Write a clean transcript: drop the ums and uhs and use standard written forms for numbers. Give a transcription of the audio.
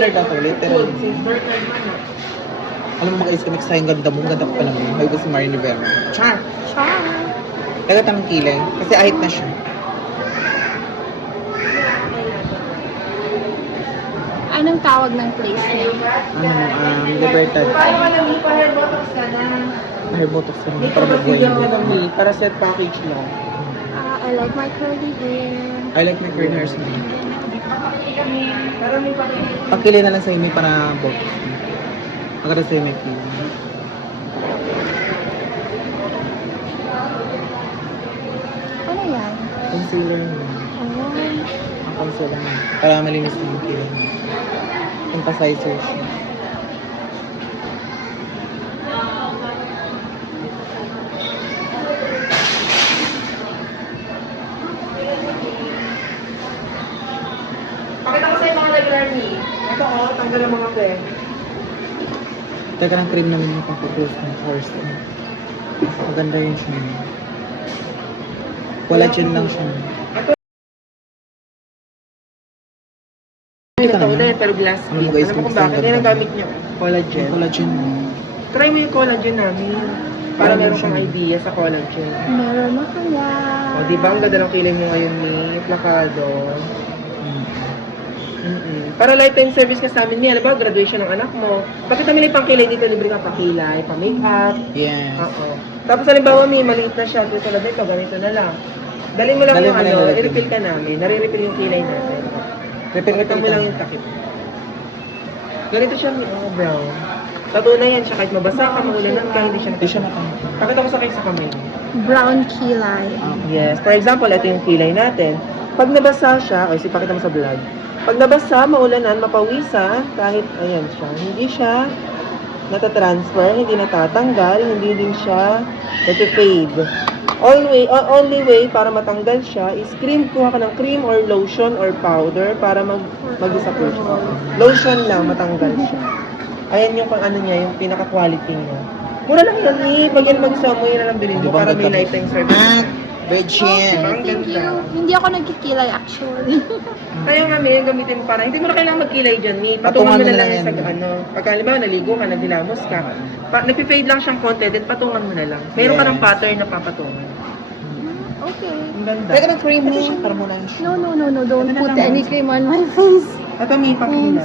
Later na to, later. Good, since daughter man na. Alam mo mga iskanik sa yung ganda mo, ganda ko pa lang mo. May si Marie Rivera. Char! Char. Tagat ang kilay. Kasi ahit na siya. Anong tawag ng place niya? Libertad. Paano ka nang hair botox ka na? Hair botox ka Hindi naman ko para kasi mag-boy. yung alam para set package lang. I like my curly hair. I like my curly hairs na. Para may pakikita. Pagkilay na lang sa inyo para botox. Pagkata sa inyo kilay. Ano yan? Concealer mo. Oh. Ang concealer mo. Para malinis na yung kilay mo. Emphasizer siya. Pakita ko sa'yo mga regular ni. Ito tanggal ang mga pe. Teka ng cream naman yung pang-propose ng first. Maganda yun siya. Collagen lang siya. Ito ulit, pero glass Ano mo skin. guys, Alam mo kung kung bakit? saan Yan ang ganda? gamit niyo. Collagen. Collagen mo. Try mo yung collagen namin. Para meron kang idea sa collagen. Meron ako yan. O, di ba? Ang ganda ng kilay mo ngayon ni Plakado. Para lifetime service ka sa amin niya. Alam ba, graduation ng anak mo. Bakit namin may pangkilay dito? Libre ka pakilay, pa-makeup. Yes. Oo. Tapos halimbawa, may maliit na siya. Tulad nito, ganito na lang. Dalhin mo lang Dalhin yung mo lang ano, yung i-refill ka namin. Nare-refill yung kilay natin. Pakita mo lang yung takip. Ganito siya, brown. Tattoo na yan siya. Kahit mabasa ka, maulanan ka, hindi siya Hindi siya nakita. matangkad. Pakita ko sa kayo sa kamay. Brown kilay. Yes. For example, ito yung kilay natin. Pag nabasa siya, o ipakita mo sa vlog. Pag nabasa, maulanan, mapawisan, kahit, ayan siya, hindi siya natatransfer, hindi natatanggal, hindi din siya nati-fade. Only way para matanggal siya is kuha ka ng cream or lotion or powder para mag-disappear siya. Lotion lang, matanggal siya. Ayan yung pang ano niya, yung pinaka-quality niya. Mura lang yan eh. Pag yan mag-isa mo, yun na lang bilhin mo para may lifetime service. Virgin. Ang Thank you. ganda. Hindi ako nagkikilay actually. Kaya nga, may gamitin para. Hindi mo na kailangan magkilay dyan, ni. Patungan mo na lang yan sa ano. Pagka, halimbawa, naligo ka, nagilamos ka. Nagpi-fade lang siyang konti, then patungan mo na lang. Meron ka ng Yes. pattern na papatungan. Okay. Ang ganda. Teka ng cream mo. Para mo lang siya. No. Don't put any cream on my face. Ito may pakilay.